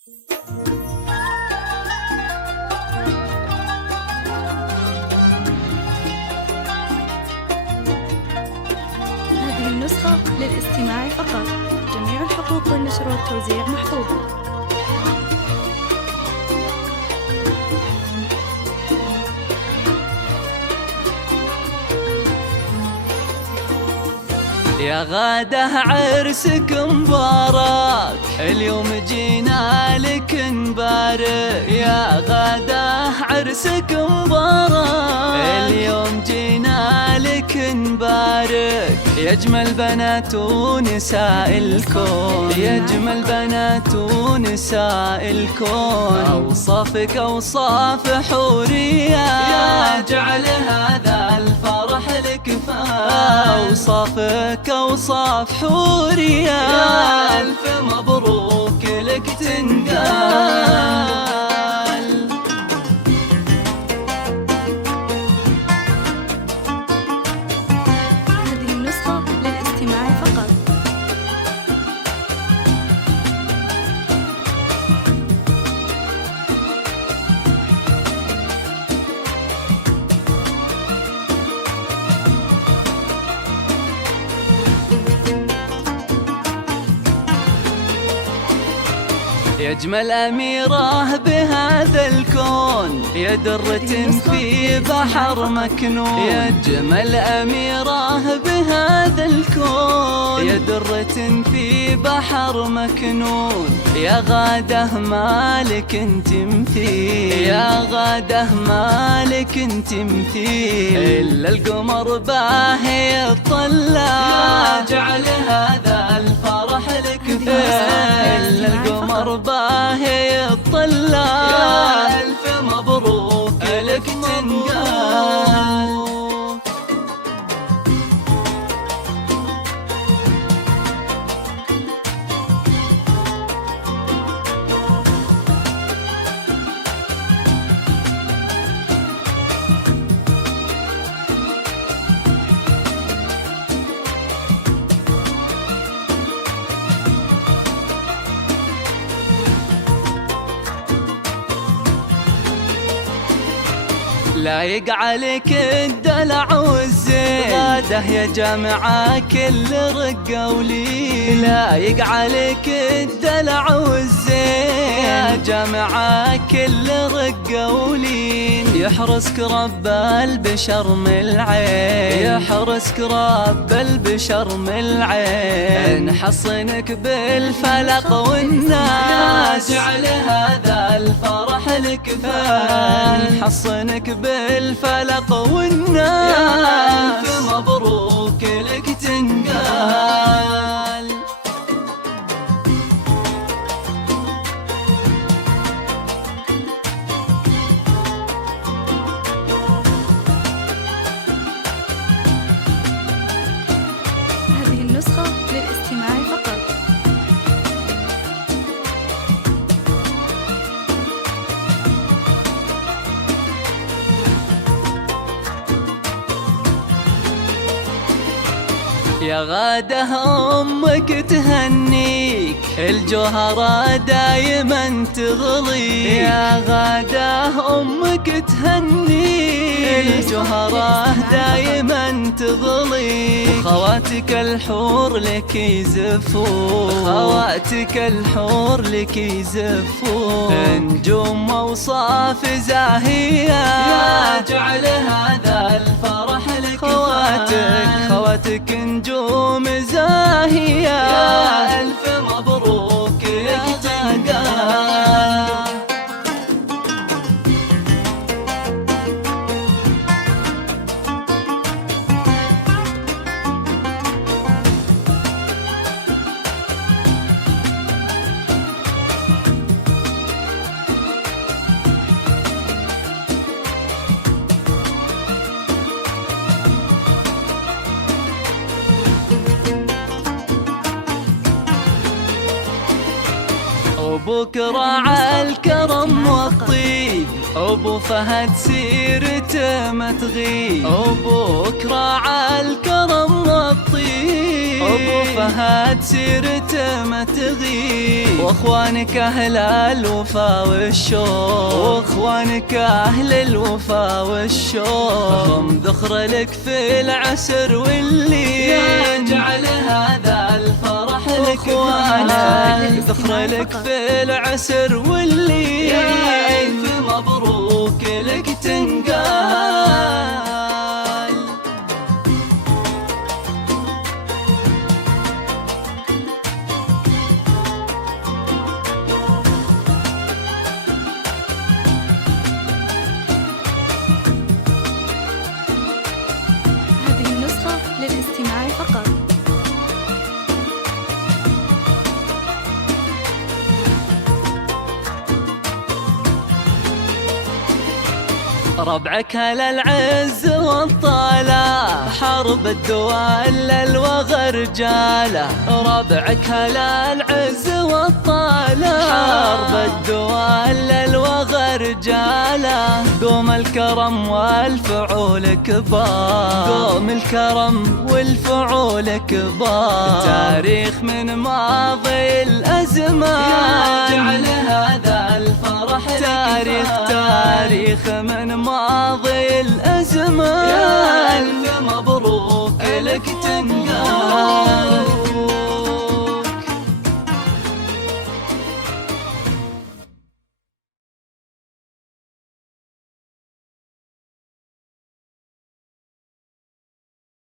هذه النسخة للاستماع فقط. جميع الحقوق والنشر والتوزيع محفوظة. يا غاده عرسك مبارك، اليوم جينا لك نبارك. يا غاده عرسك مبارك، اليوم جينا لك نبارك. يا اجمل بنات ونساء الكون، يا اجمل بنات ونساء الكون. اوصافك اوصاف حوريه، يا جعل هذا الفرح لك فان. اوصافك اوصاف حوريه، يا الف مبروك لك تنقال. هذه النسخة للاستماع فقط. يا اجمل اميره بهذا الكون، يا درة في بحر مكنون. يا اجمل اميره بهذا الكون، يا درة في بحر مكنون. يا غاده مالك انت مثيل، يا غاده مالك انت مثيل. الا القمر باهي الطلال، جعل هذا الفرح لك الا القمر باهي الطلال. يا الف مبروك لك تنقال. لايق عليك الدلع والزين، غاده يا جامعة كل رقة ولين. لايق عليك الدلع والزين، يا جامعة كل رقة ولين. يحرسك رب البشر من العين، يحرسك رب البشر من العين. نحصنك بالفلق والناس، جعل هذا الفرح لك فان. نحصنك بالفلق والناس، يا ألف مبروك لك تنقال. هذه النسخة للاستماع فقط. يا غاده أمك تهنيك، الجوهرة دايما تغلي. يا غاده أمك تهنيك، الجوهرة دايما تغلي. خواتك الحور لك يزفون، خواتك الحور لك يزفون. نجوم أوصاف زاهية، يا جعل هذا الفرح لك. خواتك نجوم زاهية، يا ألف مبروك لك تنقال. أبوك راعى الكرم والطيب، أبو فهد سيرته ما تغيب. أبوك راعى الكرم الكرم والطيب. أبو فهد سيرته ما تغيب، واخوانك أهل الوفا والشوق، واخوانك أهل الوفا والشوق، هم ذخر لك في العسر والليل، يجعل هذا الفرح لك وانا ذخر لك في العسر والليل، ألف مبروك لك تنقال. هذه النسخة للاستماع فقط. ربعك هلا العز والطالة، حرب الدوال الوغى رجاله. ربعك هلا العز والطالة، حرب الدوال الوغى رجاله. قوم الكرم والفعول كبار، قوم الكرم والفعول كبار. تاريخ من ماضي الأزمان، يجعل هذا الفرح تاريخ من ماضي الأزمان. يا ألف مبروك لك تنقال.